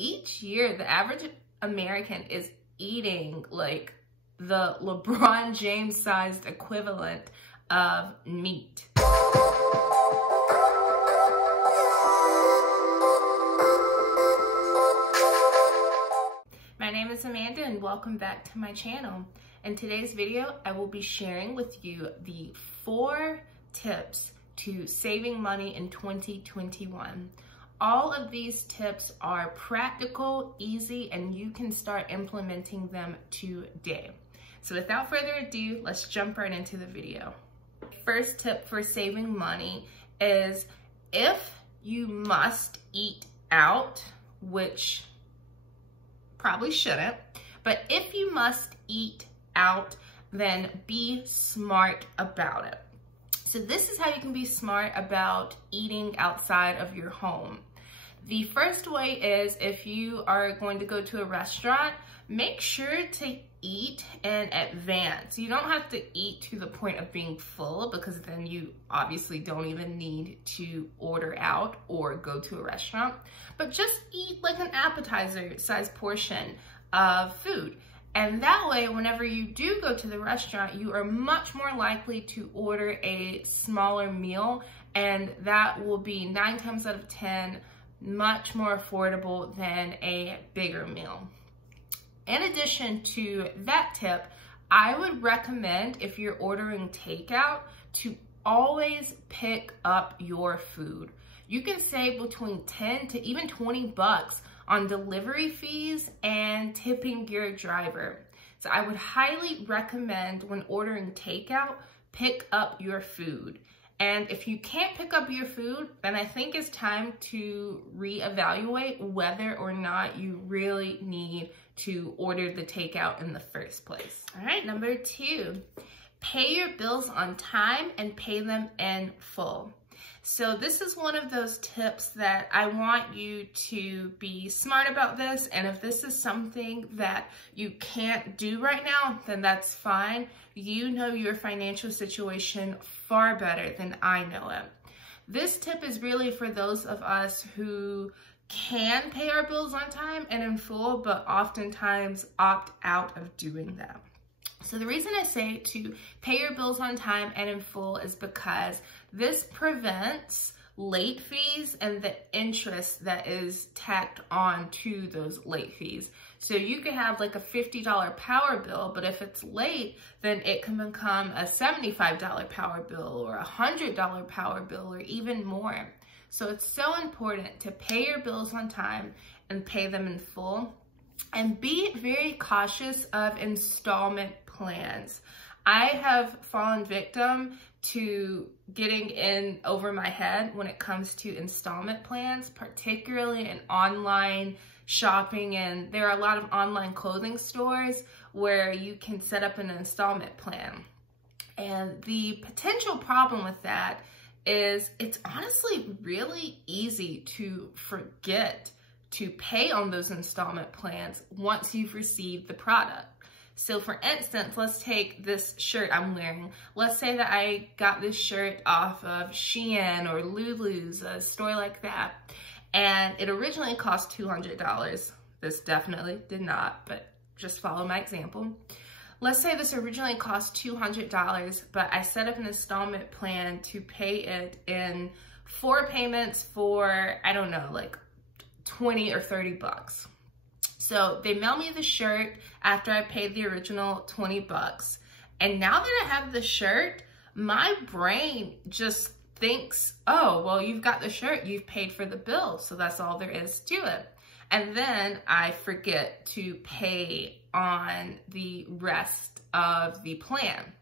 each year, the average American is eating like the LeBron James sized equivalent of meat. My name is Amanda and welcome back to my channel. In today's video, I will be sharing with you the 4 tips to saving money in 2021. All of these tips are practical, easy, and you can start implementing them today. So without further ado, let's jump right into the video. First tip for saving money is if you must eat out, which probably shouldn't, but if you must eat out, then be smart about it. So this is how you can be smart about eating outside of your home. The first way is if you are going to go to a restaurant, make sure to eat in advance. You don't have to eat to the point of being full because then you obviously don't even need to order out or go to a restaurant, but just eat like an appetizer size portion of food. And that way, whenever you do go to the restaurant, you are much more likely to order a smaller meal, and that will be 9 times out of 10 much more affordable than a bigger meal. In addition to that tip, I would recommend, if you're ordering takeout, to always pick up your food. You can save between 10 to even 20 bucks on delivery fees and tipping your driver. So I would highly recommend when ordering takeout, pick up your food. And if you can't pick up your food, then I think it's time to reevaluate whether or not you really need to order the takeout in the first place. All right, number 2, pay your bills on time and pay them in full. So this is one of those tips that I want you to be smart about this. And if this is something that you can't do right now, then that's fine. You know your financial situation far better than I know it. This tip is really for those of us who can pay our bills on time and in full, but oftentimes opt out of doing that. So the reason I say to pay your bills on time and in full is because this prevents late fees and the interest that is tacked on to those late fees. So you could have like a $50 power bill, but if it's late, then it can become a $75 power bill or a $100 power bill or even more. So it's so important to pay your bills on time and pay them in full. And be very cautious of installment plans. I have fallen victim to getting in over my head when it comes to installment plans, particularly in online shopping. And there are a lot of online clothing stores where you can set up an installment plan. And the potential problem with that is it's honestly really easy to forget to pay on those installment plans once you've received the product. So for instance, let's take this shirt I'm wearing. Let's say that I got this shirt off of Shein or Lulu's, a store like that, and it originally cost $200. This definitely did not, but just follow my example. Let's say this originally cost $200, but I set up an installment plan to pay it in 4 payments for, I don't know, like 20 or 30 bucks. So they mail me the shirt after I paid the original 20 bucks. And now that I have the shirt, my brain just thinks, oh, well, you've got the shirt, you've paid for the bill, so that's all there is to it. And then I forget to pay on the rest of the plan.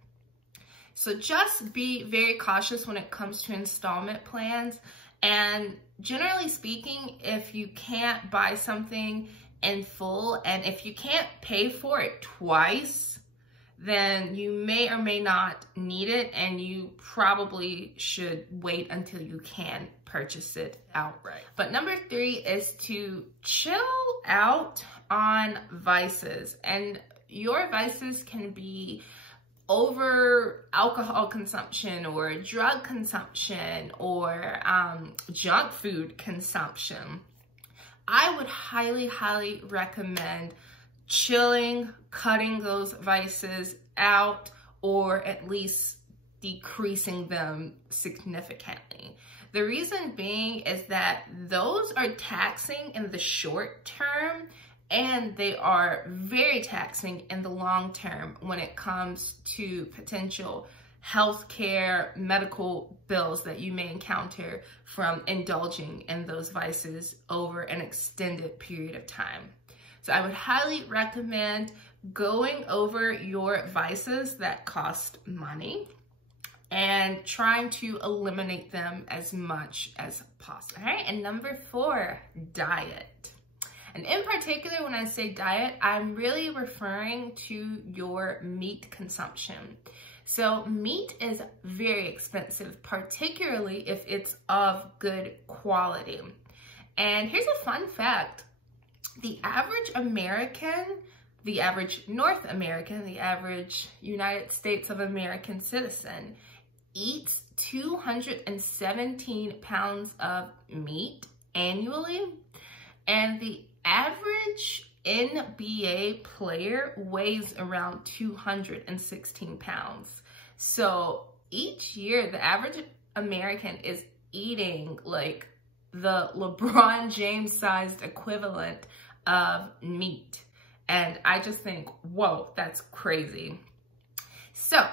So just be very cautious when it comes to installment plans. And generally speaking, if you can't buy something in full and if you can't pay for it twice, then you may or may not need it, and you probably should wait until you can purchase it outright. But number 3 is to chill out on vices. And your vices can be over alcohol consumption or drug consumption or junk food consumption. I would highly, highly recommend chilling, cutting those vices out, or at least decreasing them significantly. The reason being is that those are taxing in the short term, and they are very taxing in the long term when it comes to potential healthcare, medical bills that you may encounter from indulging in those vices over an extended period of time. So I would highly recommend going over your vices that cost money and trying to eliminate them as much as possible. All right, and number 4, diet. And in particular, when I say diet, I'm really referring to your meat consumption. So meat is very expensive, particularly if it's of good quality. And here's a fun fact. The average American, the average North American, the average United States of American citizen eats 217 pounds of meat annually. And the average NBA player weighs around 216 pounds. So each year, the average American is eating like the LeBron James sized equivalent of meat. And I just think, whoa, that's crazy. So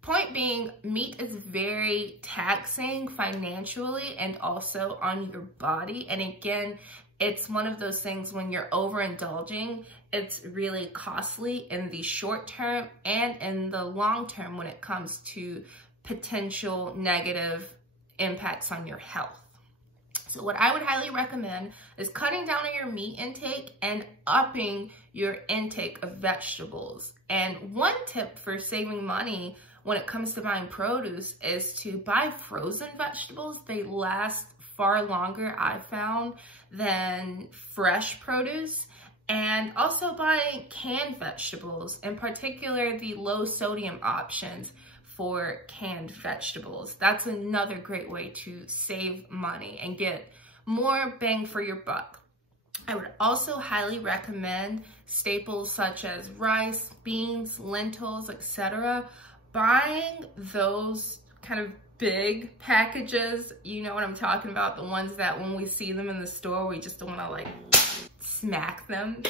point being, meat is very taxing financially and also on your body. And again, it's one of those things when you're overindulging, it's really costly in the short term and in the long term when it comes to potential negative impacts on your health. So what I would highly recommend is cutting down on your meat intake and upping your intake of vegetables. And one tip for saving money when it comes to buying produce is to buy frozen vegetables. They last far longer, I've found, than fresh produce. And also buying canned vegetables, in particular the low sodium options for canned vegetables. That's another great way to save money and get more bang for your buck. I would also highly recommend staples such as rice, beans, lentils, etc. Buying those kind of big packages, you know what I'm talking about, the ones that when we see them in the store, we just don't want to like smack them.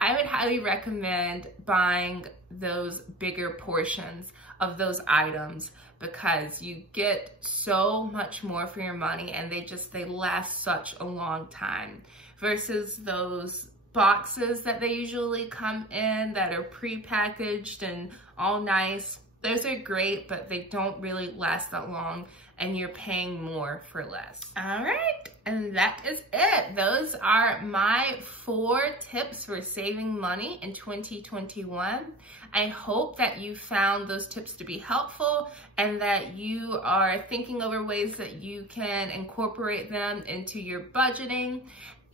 I would highly recommend buying those bigger portions of those items because you get so much more for your money and they last such a long time versus those boxes that they usually come in that are pre-packaged and all nice. Those are great, but they don't really last that long and you're paying more for less. All right, and that is it. Those are my 4 tips for saving money in 2021. I hope that you found those tips to be helpful and that you are thinking over ways that you can incorporate them into your budgeting.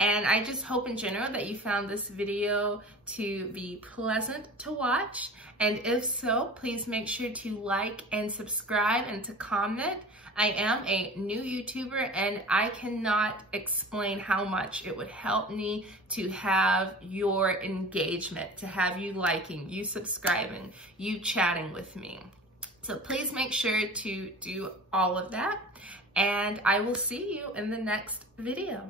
And I just hope in general that you found this video to be pleasant to watch. And if so, please make sure to like and subscribe and to comment. I am a new YouTuber and I cannot explain how much it would help me to have your engagement, to have you liking, you subscribing, you chatting with me. So please make sure to do all of that. And I will see you in the next video.